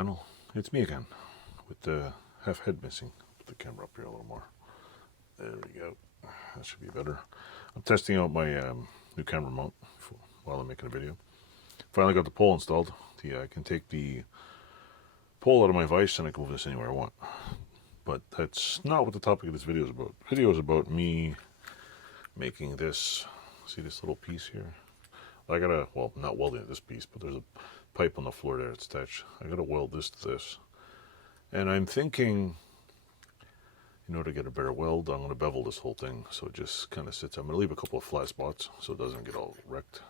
channel. It's me again, with the half head missing. Put the camera up here a little more. There we go. That should be better. I'm testing out my new camera mount while I'm making a video. Finally got the pole installed. I can take the pole out of my vise and I can move this anywhere I want. But that's not what the topic of this video is about. The video is about me making this. See this little piece here? I gotta, well, not welding this piece, but there's a pipe on the floor there it's attached. I gotta weld this to this. And I'm thinking, in order to get a better weld, I'm gonna bevel this whole thing so it just kind of sits. I'm gonna leave a couple of flat spots so it doesn't get all wrecked.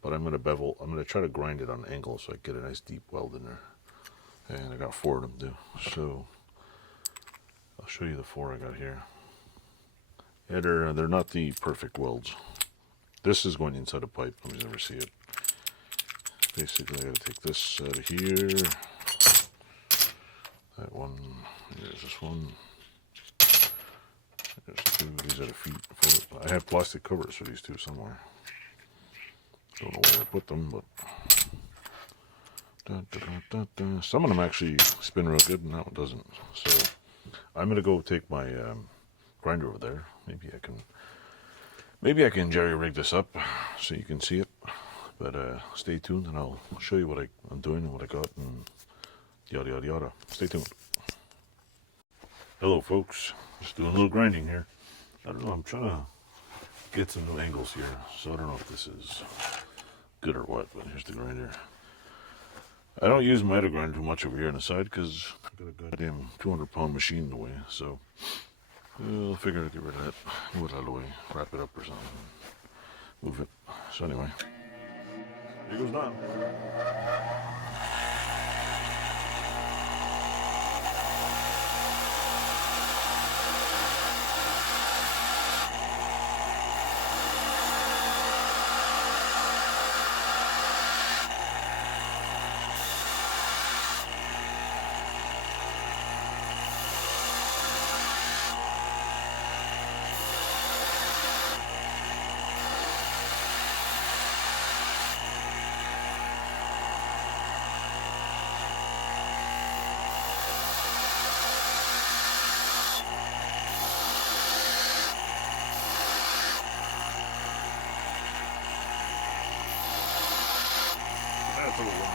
But I'm gonna bevel, I'm gonna try to grind it on an angle so I get a nice deep weld in there. And I got 4 of them too. So I'll show you the 4 I got here. Yeah, they're not the perfect welds. This is going inside a pipe. Let me never see it. Basically, I gotta take this out of here. That one. There's this one. There's 2. These are the feet for it. I have plastic covers for these 2 somewhere. Don't know where I put them, but some of them actually spin real good, and that one doesn't. So I'm gonna go take my grinder over there. Maybe I can jerry rig this up so you can see it. But stay tuned and I'll show you what I'm doing and what I got and yada yada yada. Stay tuned. Hello folks, just doing a little grinding here. I don't know, I'm trying to get some new angles here, so I don't know if this is good or what, but here's the grinder. I don't use my other grinder too much over here on the side because I've got a goddamn 200-pound machine in the way, so I'll figure I'll get rid of that, move it out of the way, wrap it up or something, move it. So anyway, here goes down. That's a little one.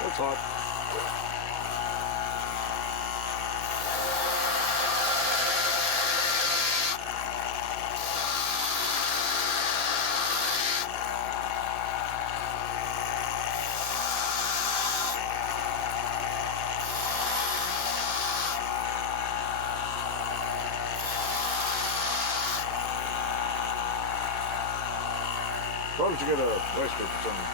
That's hot. Probably should get a rice cooker or something.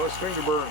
Less finger burn.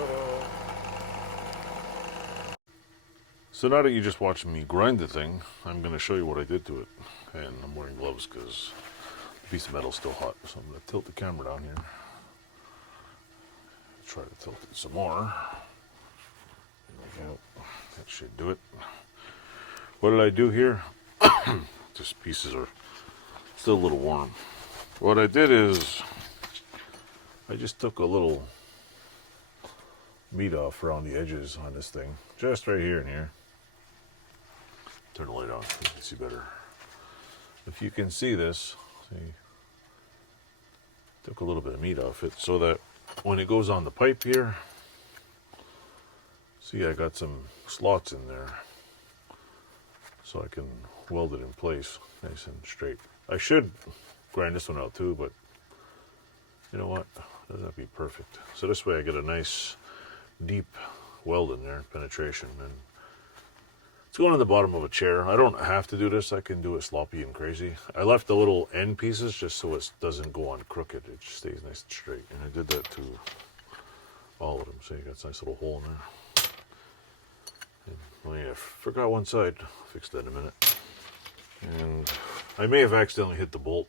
Ta-da. So now that you just watched me grind the thing, I'm going to show you what I did to it. And I'm wearing gloves because the piece of metal's still hot. So I'm going to tilt the camera down here. Try to tilt it some more. There we go. That should do it. What did I do here? Just pieces are still a little warm. What I did is I just took a little meat off around the edges on this thing. Just right here and here. Turn the light on so you can see better. If you can see this, see, took a little bit of meat off it so that when it goes on the pipe here, see I got some slots in there so I can weld it in place nice and straight. I should grind this one out too, but you know what, doesn't have to be perfect. So this way I get a nice deep weld in there, penetration, and it's going on the bottom of a chair. I don't have to do this, I can do it sloppy and crazy. I left the little end pieces just so it doesn't go on crooked, it just stays nice and straight. And I did that to all of them, so you got this nice little hole in there. And, oh yeah, I forgot one side, I'll fix that in a minute. And I may have accidentally hit the bolt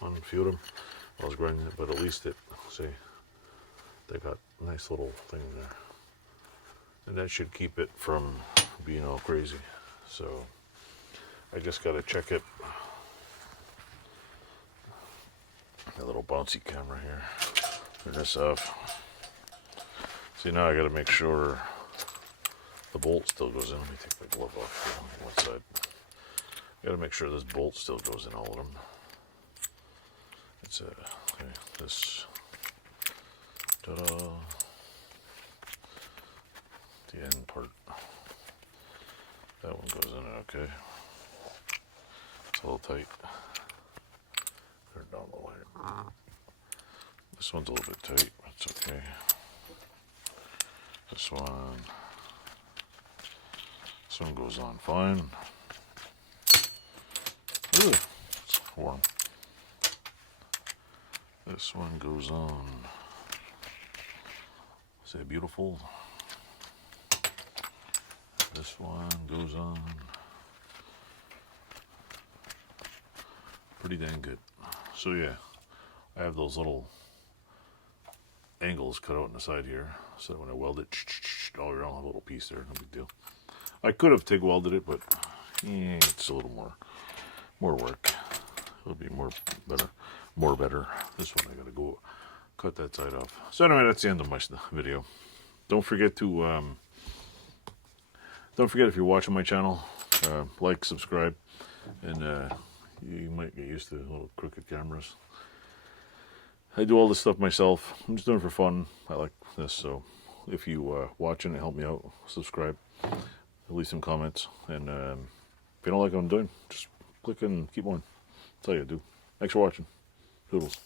on a few of them while I was grinding it, but at least it, see, they got a nice little thing there. And that should keep it from being all crazy. So I just got to check it. A little bouncy camera here. Turn this off. See, now I got to make sure the bolt still goes in. Let me take my glove off on one side. Got to make sure this bolt still goes in all of them. It's okay, this. Ta-da. The end part. That one goes in okay. It's a little tight. Turn it down a little here. This one's a little bit tight, but it's okay. This one goes on fine. Ooh, it's warm. This one goes on. Say beautiful. This one goes on pretty dang good. So yeah, I have those little angles cut out on the side here, so when I weld it, all around a little piece there, no big deal. I could have TIG welded it, but it's a little more work. It'll be more better. This one I gotta go cut that side off. So anyway, that's the end of my video. Don't forget if you're watching my channel, like, subscribe, and you might get used to little crooked cameras. I do all this stuff myself. I'm just doing it for fun. I like this, so if you watching it, help me out. Subscribe, leave some comments, and if you don't like what I'm doing, just click and keep on. That's all you do. Thanks for watching. Toodles.